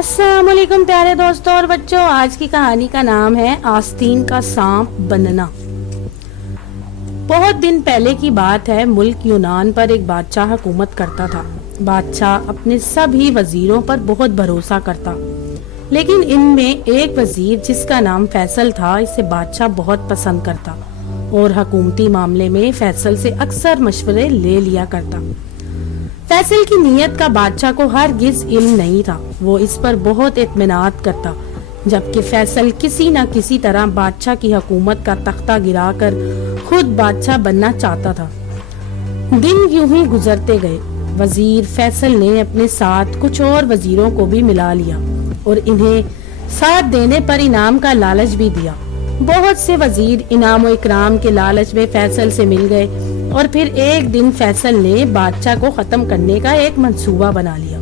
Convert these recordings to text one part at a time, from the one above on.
अस्सलाम वालेकुम प्यारे दोस्तों और बच्चों, आज की कहानी का नाम है आस्तीन का सांप बनना। बहुत दिन पहले की बात है। मुल्क यूनान पर एक बादशाह हुकूमत करता था। बादशाह अपने सभी वजीरों पर बहुत भरोसा करता, लेकिन इनमें एक वजीर जिसका नाम फैसल था, इसे बादशाह बहुत पसंद करता और हुकूमती मामले में फैसल से अक्सर मशवरे ले लिया करता। फैसल की नीयत का बादशाह को हरगिज इल्म नहीं था। वो इस पर बहुत इत्मीनान करता, जबकि फैसल किसी न किसी तरह बादशाह की हुकूमत का तख्ता गिराकर खुद बादशाह बनना चाहता था। दिन यूं ही गुजरते गए। वजीर फैसल ने अपने साथ कुछ और वजीरों को भी मिला लिया और इन्हें साथ देने पर इनाम का लालच भी दिया। बहुत से वजीर इनाम और इकराम के लालच में फैसल से मिल गए और फिर एक दिन फैसल ने बादशाह को खत्म करने का एक मंसूबा बना लिया।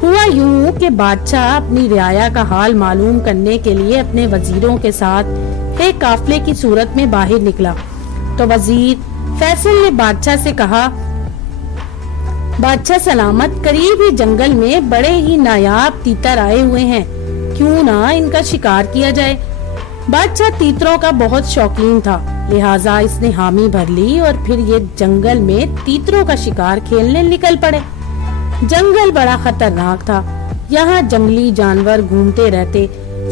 हुआ यूं कि बादशाह अपनी रियाया का हाल मालूम करने के लिए अपने वजीरों के साथ एक काफले की सूरत में बाहर निकला तो वजीर फैसल ने बादशाह से कहा, बादशाह सलामत, करीब ही जंगल में बड़े ही नायाब तीतर आए हुए हैं, क्यों ना इनका शिकार किया जाए। बादशाह तीतरों का बहुत शौकीन था, लिहाजा इसने हामी भर ली और फिर ये जंगल में तीतरों का शिकार खेलने निकल पड़े। जंगल बड़ा खतरनाक था, यहाँ जंगली जानवर घूमते रहते।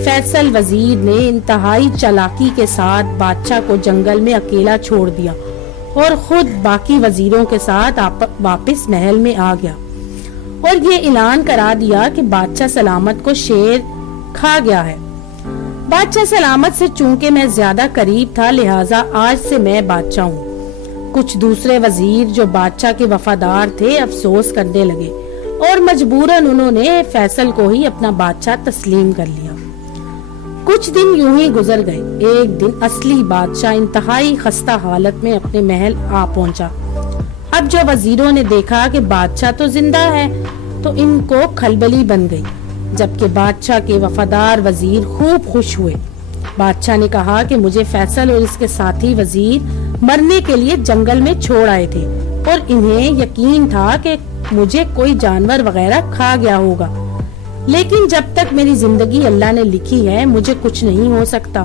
फैसल वजीर ने इंतहाई चालाकी के साथ बादशाह को जंगल में अकेला छोड़ दिया और खुद बाकी वजीरों के साथ वापस महल में आ गया और ये ऐलान करा दिया कि बादशाह सलामत को शेर खा गया है। बादशाह सलामत से चूंकि मैं ज्यादा करीब था, लिहाजा आज से मैं बादशाह हूँ। कुछ दूसरे वजीर जो बादशाह के वफादार थे अफसोस करने लगे और मजबूरन उन्होंने फैसल को ही अपना बादशाह तस्लीम कर लिया। कुछ दिन यूं ही गुजर गए। एक दिन असली बादशाह इंतहाई खस्ता हालत में अपने महल आ पहुंचा। अब जो वजीरों ने देखा कि बादशाह तो जिंदा है तो इनको खलबली बन गई, जबकि बादशाह के वफादार वजीर खूब खुश हुए। बादशाह ने कहा कि मुझे फैसल और इसके साथी वजीर मरने के लिए जंगल में छोड़ आए थे और इन्हें यकीन था कि मुझे कोई जानवर वगैरह खा गया होगा, लेकिन जब तक मेरी जिंदगी अल्लाह ने लिखी है मुझे कुछ नहीं हो सकता।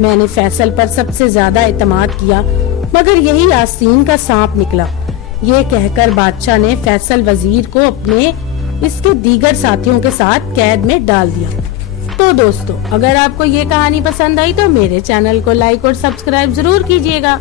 मैंने फैसल पर सबसे ज्यादा एतमाद किया, मगर यही आस्तीन का सांप निकला। ये कहकर बादशाह ने फैसल वजीर को अपने इसके दीगर साथियों के साथ कैद में डाल दिया। तो दोस्तों, अगर आपको ये कहानी पसंद आई तो मेरे चैनल को लाइक और सब्सक्राइब जरूर कीजिएगा।